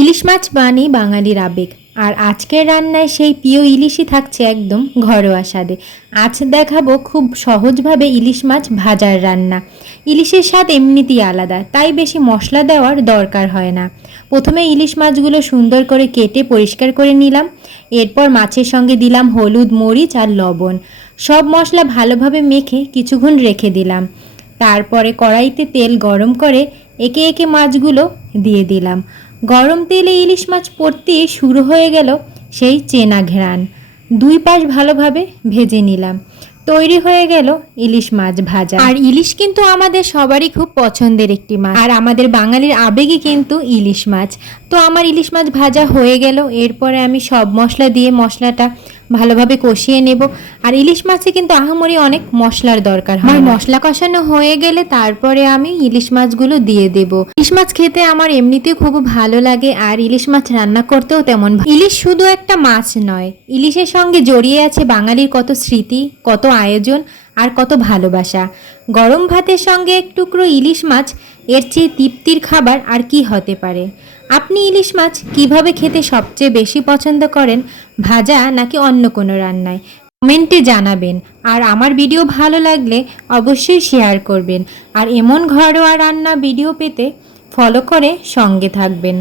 ইলিশ মাছ মানেই বাঙালির আবেগ। আর আজকের রান্নায় সেই প্রিয় ইলিশই থাকছে একদম ঘরোয়া স্বাদে। আজ দেখাবো খুব সহজভাবে ইলিশ মাছ ভাজার রান্না। ইলিশের স্বাদ এমনিতেই আলাদা, তাই বেশি মশলা দেওয়ার দরকার হয় না। প্রথমে ইলিশ মাছগুলো সুন্দর করে কেটে পরিষ্কার করে নিলাম। এরপর মাছের সঙ্গে দিলাম হলুদ, মরিচ আর লবণ। সব মশলা ভালোভাবে মেখে কিছুক্ষণ রেখে দিলাম। তারপরে কড়াইতে তেল গরম করে একে একে মাছগুলো দিয়ে দিলাম। গরম তেলে ইলিশ মাছ পড়তেই শুরু হয়ে গেল সেই চেনা ঘ্রাণ। দুই পাশ ভালোভাবে ভেজে নিলাম। তৈরি হয়ে গেল ইলিশ মাছ ভাজা। আর ইলিশ কিন্তু আমাদের সবারই খুব পছন্দের একটি মাছ, আর আমাদের বাঙালির আবেগই কিন্তু ইলিশ মাছ। তো আমার ইলিশ মাছ ভাজা হয়ে গেল। এরপরে আমি সব মশলা দিয়ে মশলাটা ভালোভাবে কষিয়ে নেব। আর ইলিশ মাছে কিন্তু আহামরি অনেক মশলার দরকার হয়। মশলা কষানো হয়ে গেলে তারপরে আমি ইলিশ মাছগুলো দিয়ে দেব। ইলিশ মাছ খেতে আমার এমনিতেও খুব ভালো লাগে, আর ইলিশ মাছ রান্না করতেও তেমন ইলিশ শুধু একটা মাছ নয়, ইলিশের সঙ্গে জড়িয়ে আছে বাঙালির কত স্মৃতি, কত আয়োজন আর কত ভালোবাসা। গরম ভাতের সঙ্গে এক টুকরো ইলিশ মাছ, এর চেয়ে তৃপ্তির খাবার আর কি হতে পারে। আপনি ইলিশ মাছ কিভাবে খেতে সবচেয়ে বেশি পছন্দ করেন, ভাজা নাকি অন্য কোনো রান্নায়? কমেন্টে জানাবেন। আর আমার ভিডিও ভালো লাগলে অবশ্যই শেয়ার করবেন। আর এমন ঘরোয়া রান্না ভিডিও পেতে ফলো করে সঙ্গে থাকবেন।